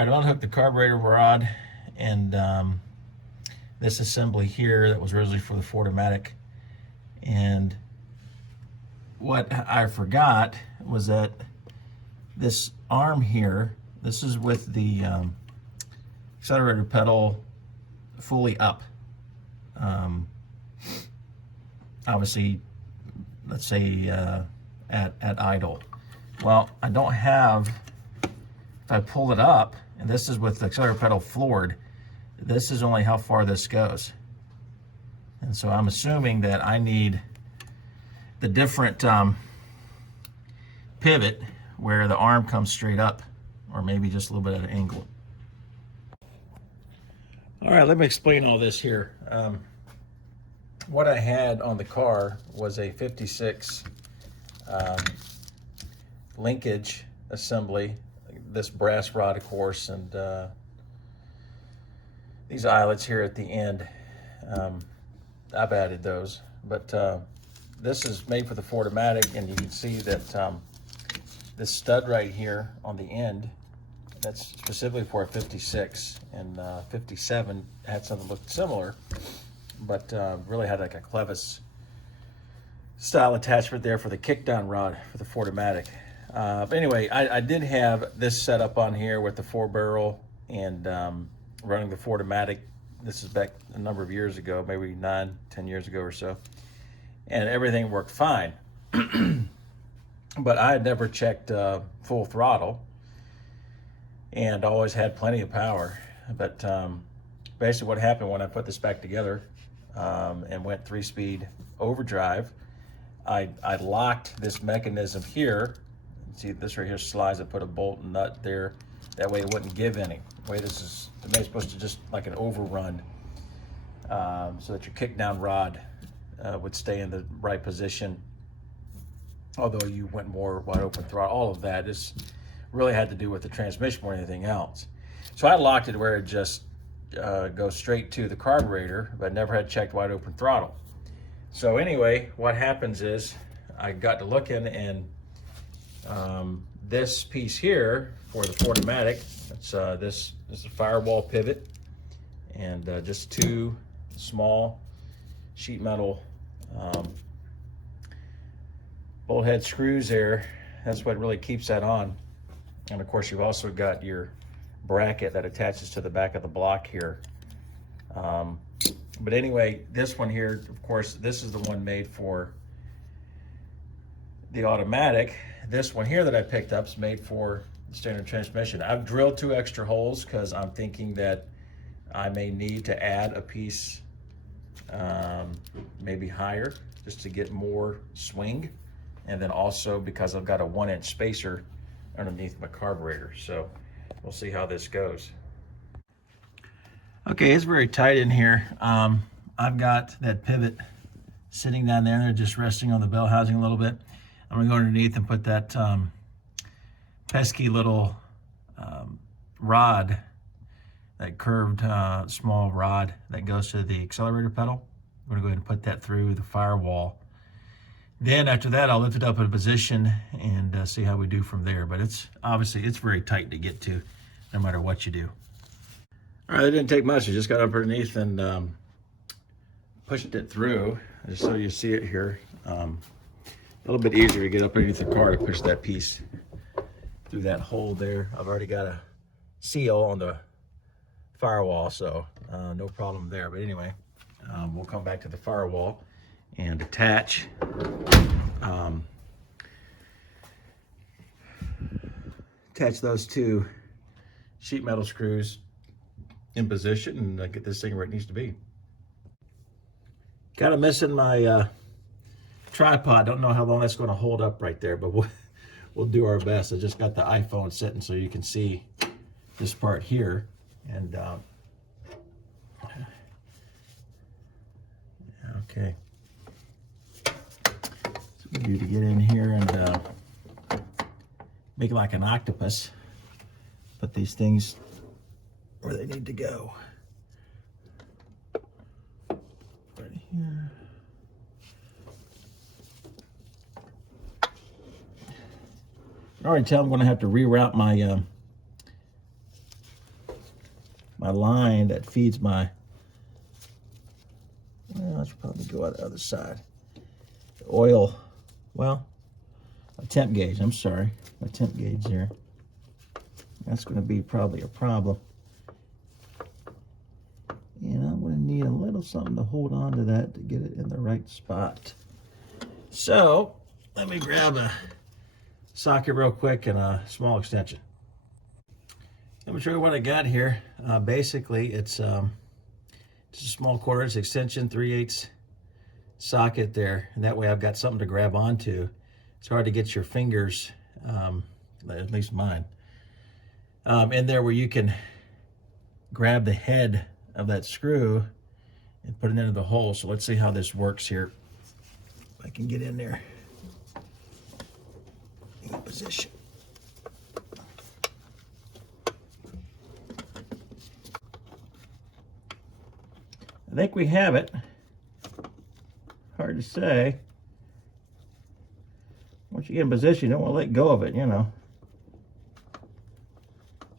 All right, I'll unhook the carburetor rod and this assembly here that was originally for the Fordomatic. And what I forgot was that this arm here, this is with the accelerator pedal fully up. Obviously, let's say at idle. Well, I don't have, if I pull it up, and this is with the accelerator pedal floored, this is only how far this goes. And so I'm assuming that I need the different pivot where the arm comes straight up, or maybe just a little bit at an angle. All right, let me explain all this here. What I had on the car was a 56 linkage assembly, this brass rod, of course, and these eyelets here at the end. I've added those, but this is made for the Fordomatic, and you can see that this stud right here on the end, that's specifically for a 56, and 57 had something that looked similar, but really had like a clevis style attachment there for the kickdown rod for the Fordomatic. But anyway, I did have this set up on here with the 4-barrel and running the Fordomatic. This is back a number of years ago, maybe 9, 10 years ago or so, and everything worked fine. But I had never checked full throttle, and always had plenty of power. But basically what happened when I put this back together and went 3-speed overdrive, I locked this mechanism here. See, this right here slides. I put a bolt and nut there. That way it wouldn't give any. The way this is, it's supposed to just like an overrun, so that your kickdown rod would stay in the right position. Although you went more wide open throttle, all of that is really had to do with the transmission more than anything else. So I locked it where it just goes straight to the carburetor, but never had checked wide open throttle. So anyway, what happens is I got to looking, and this piece here for the Fordomatic, it's this is a firewall pivot, and just 2 small sheet metal bolt head screws there. That's what really keeps that on. And of course, you've also got your bracket that attaches to the back of the block here. But anyway, this one here, of course, this is the one made for the automatic. This one here that I picked up is made for the standard transmission. I've drilled 2 extra holes because I'm thinking that I may need to add a piece maybe higher, just to get more swing. And then also because I've got a 1-inch spacer underneath my carburetor. So we'll see how this goes. Okay, it's very tight in here. I've got that pivot sitting down there, and they're just resting on the bell housing a little bit. I'm gonna go underneath and put that pesky little rod, that curved small rod that goes to the accelerator pedal. I'm gonna go ahead and put that through the firewall. Then after that, I'll lift it up in a position and see how we do from there. But it's obviously, it's very tight to get to no matter what you do. All right, it didn't take much. I just got up underneath and pushed it through, just so you see it here. A little bit easier to get up underneath the car to push that piece through that hole there. I've already got a seal on the firewall, so no problem there. But anyway, we'll come back to the firewall and attach those 2 sheet metal screws in position and get this thing where it needs to be. Kind of missing my tripod. Don't know how long that's going to hold up right there, but we'll do our best. I just got the iPhone sitting so you can see this part here, and okay. So we need to get in here and make it like an octopus. Put these things where they need to go. Right here. I already tell I'm going to have to reroute my my line that feeds my, well, I should probably go out the other side. The oil, well, a temp gauge, I'm sorry. My temp gauge there. That's going to be probably a problem. And I'm going to need a little something to hold on to that to get it in the right spot. So, let me grab a socket real quick and a small extension. Let me show you what I got here. Basically, it's just a small quarters extension, 3/8 socket there. And that way I've got something to grab onto. It's hard to get your fingers, at least mine, in there where you can grab the head of that screw and put it into the hole. So let's see how this works here. If I can get in there. In position. I think we have it. Hard to say. Once you get in position, you don't want to let go of it, you know.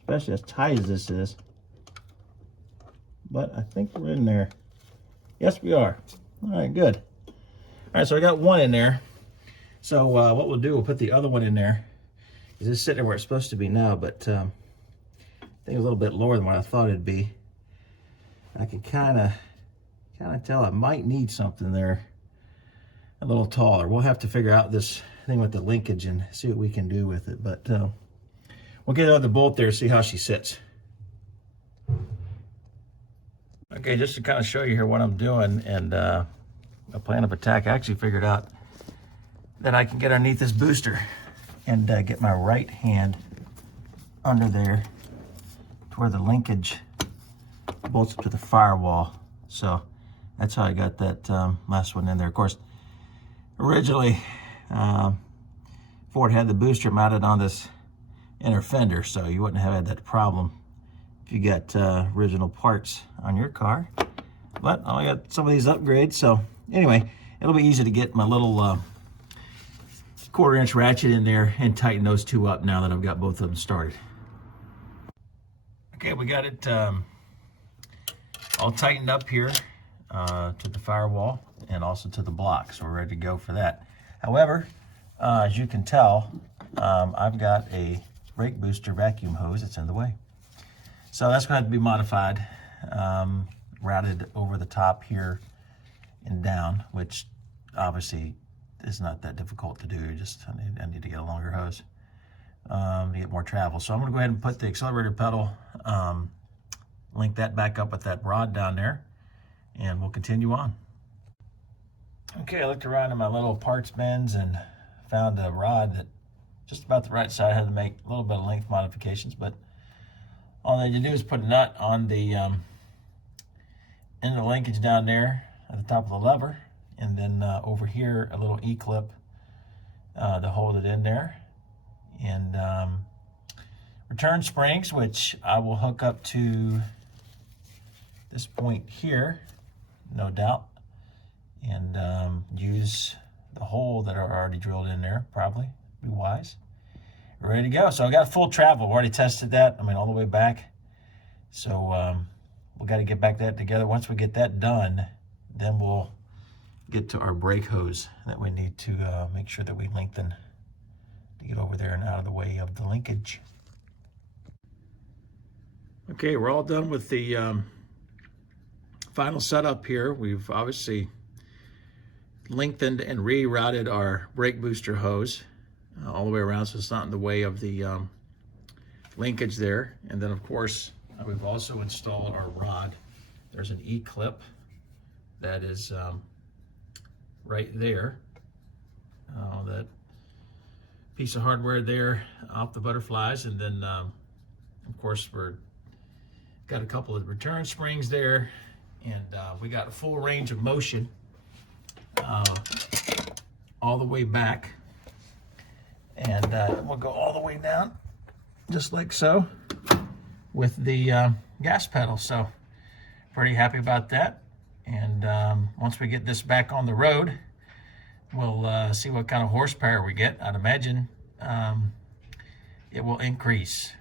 Especially as tight as this is. But I think we're in there. Yes, we are. All right, good. All right, so I got one in there. So what we'll do, we'll put the other one in there. It's just sitting where it's supposed to be now, but I think a little bit lower than what I thought it'd be. I can kind of tell I might need something there a little taller. We'll have to figure out this thing with the linkage and see what we can do with it. But we'll get out the bolt there, see how she sits. Okay, just to kind of show you here what I'm doing and a plan of attack, I actually figured out that I can get underneath this booster and get my right hand under there to where the linkage bolts up to the firewall. So that's how I got that last one in there. Of course, originally Ford had the booster mounted on this inner fender, so you wouldn't have had that problem if you got original parts on your car. But I got some of these upgrades, so anyway, it'll be easy to get my little 1/4-inch ratchet in there and tighten those two up now that I've got both of them started. Okay, we got it all tightened up here to the firewall and also to the block, so we're ready to go for that. However, as you can tell, I've got a brake booster vacuum hose that's in the way. So that's going to have to be modified, routed over the top here and down, which obviously is not that difficult to do. I need to get a longer hose to get more travel. So I'm going to go ahead and put the accelerator pedal, link that back up with that rod down there, and we'll continue on. Okay, I looked around in my little parts bins and found a rod that just about the right side. I had to make a little bit of length modifications, but all I need to do is put a nut on the end of the linkage down there at the top of the lever, and then over here a little E-clip to hold it in there, and return springs, which I will hook up to this point here, no doubt, and use the hole that are already drilled in there, probably be wise. We're ready to go. So I got full travel. We already tested that, I mean, all the way back. So we got to get back that together. Once we get that done, then we'll get to our brake hose that we need to make sure that we lengthen to get over there and out of the way of the linkage. Okay, we're all done with the final setup here. We've obviously lengthened and rerouted our brake booster hose all the way around so it's not in the way of the linkage there. And then of course we've also installed our rod. There's an E-clip that is right there. That piece of hardware there off the butterflies, and then of course we're got a couple of return springs there, and we got a full range of motion all the way back, and we'll go all the way down just like so with the gas pedal. So pretty happy about that. And once we get this back on the road, we'll see what kind of horsepower we get. I'd imagine it will increase.